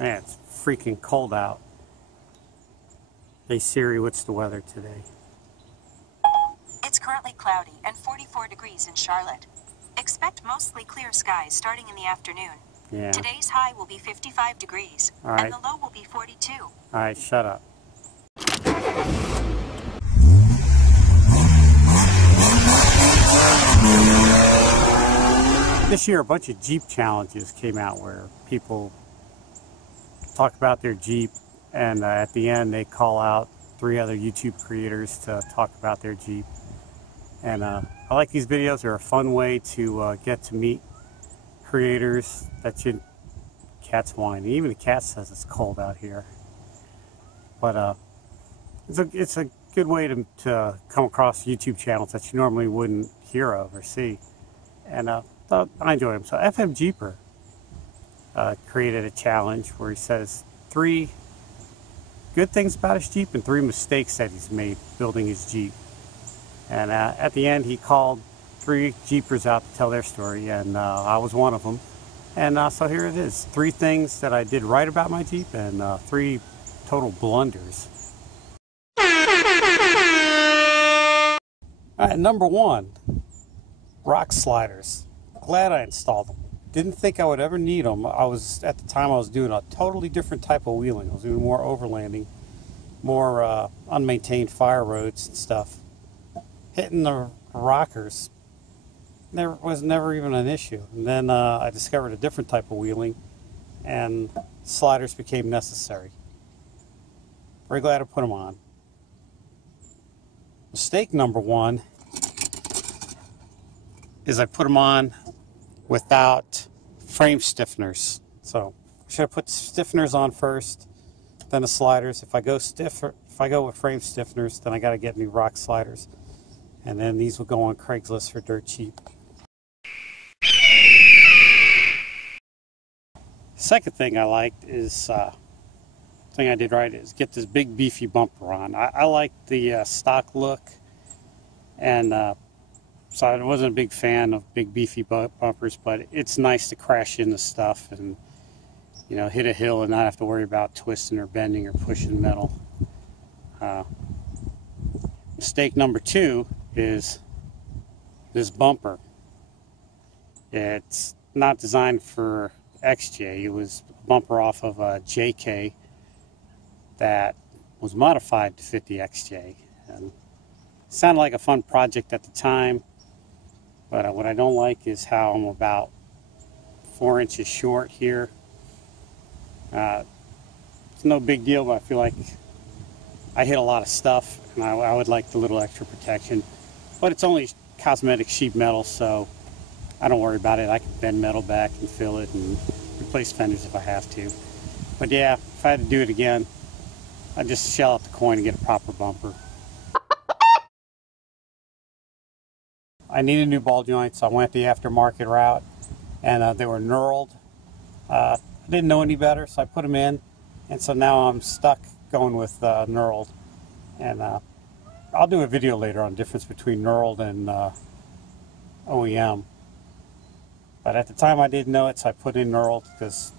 Man, it's freaking cold out. Hey Siri, what's the weather today? It's currently cloudy and 44 degrees in Charlotte. Expect mostly clear skies starting in the afternoon. Yeah. Today's high will be 55 degrees, and the low will be 42. Alright, shut up. This year a bunch of Jeep challenges came out where people talk about their Jeep, and at the end they call out 3 other YouTube creators to talk about their Jeep. And I like these videos. They're a fun way to get to meet creators that you... Cat's whining. Even the cat says it's cold out here. But it's a good way to come across YouTube channels that you normally wouldn't hear of or see. And I enjoy them. So FM Jeeper created a challenge where he says 3 good things about his Jeep and 3 mistakes that he's made building his Jeep. And at the end he called 3 Jeepers out to tell their story, and I was one of them. And so here it is, 3 things that I did right about my Jeep and 3 total blunders. Alright, number 1, rock sliders. Glad I installed them. Didn't think I would ever need them. At the time I was doing a totally different type of wheeling. I was doing more overlanding, more unmaintained fire roads and stuff. Hitting the rockers was never even an issue. And then I discovered a different type of wheeling, and sliders became necessary. Very glad to put them on. Mistake number 1 is I put them on without frame stiffeners. So I should have put stiffeners on first, then the sliders. If I go with frame stiffeners, then I got to get new rock sliders, and then these will go on Craigslist for dirt cheap. Second thing I liked is, thing I did right is get this big beefy bumper on. I like the stock look, and so I wasn't a big fan of big beefy bumpers, but it's nice to crash into stuff and, you know, hit a hill and not have to worry about twisting or bending or pushing metal. Mistake number 2 is this bumper. It's not designed for XJ. It was a bumper off of a JK that was modified to fit the XJ. And it sounded like a fun project at the time, but what I don't like is how I'm about 4 inches short here. It's no big deal, but I feel like I hit a lot of stuff, and I would like the little extra protection. But it's only cosmetic sheet metal, so I don't worry about it. I can bend metal back and fill it and replace fenders if I have to. But yeah, if I had to do it again, I'd just shell out the coin and get a proper bumper. I needed new ball joints, so I went the aftermarket route, and they were knurled. I didn't know any better, so I put them in, and so now I'm stuck going with knurled. And I'll do a video later on the difference between knurled and OEM. But at the time I didn't know it, so I put in knurled because,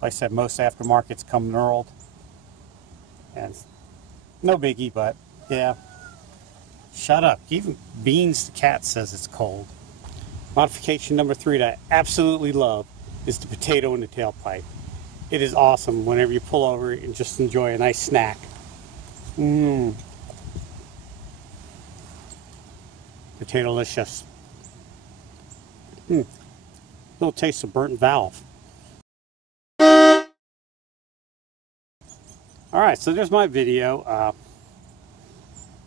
like I said, most aftermarkets come knurled. And no biggie, but yeah. Shut up. Even Beans the cat says it's cold. Modification number 3 that I absolutely love is the potato in the tailpipe. It is awesome whenever you pull over and just enjoy a nice snack. Potato-licious. Little taste of burnt valve. Alright, so there's my video.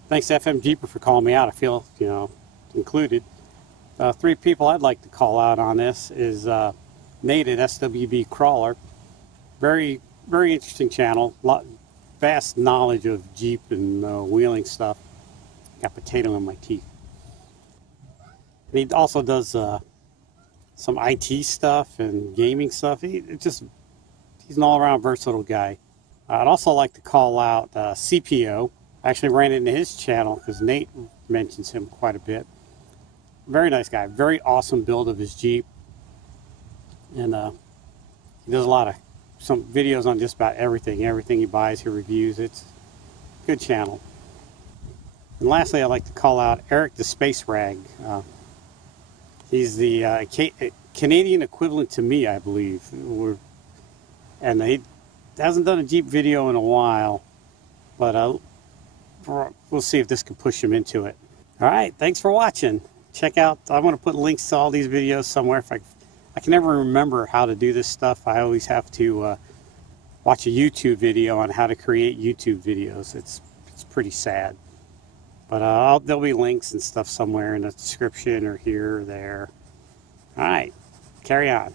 Thanks to FM Jeeper for calling me out. I feel, you know, included. 3 people I'd like to call out on this is Nate at SWB Crawler. Very, very interesting channel. Vast knowledge of Jeep and wheeling stuff. Got potato in my teeth. And he also does some IT stuff and gaming stuff. He's an all-around versatile guy. I'd also like to call out CPO. I actually ran into his channel because Nate mentions him quite a bit. Very nice guy. Very awesome build of his Jeep. And he does a lot of some videos on just about everything he buys, he reviews. It's a good channel. And lastly, I'd like to call out Eric the Space Rag. He's the Canadian equivalent to me, I believe. And he hasn't done a Jeep video in a while, but we'll see if this can push him into it. All right, thanks for watching. Check out, I'm going to put links to all these videos somewhere. If I can never remember how to do this stuff. I always have to watch a YouTube video on how to create YouTube videos. It's pretty sad. But there'll be links and stuff somewhere in the description or here or there. All right, carry on.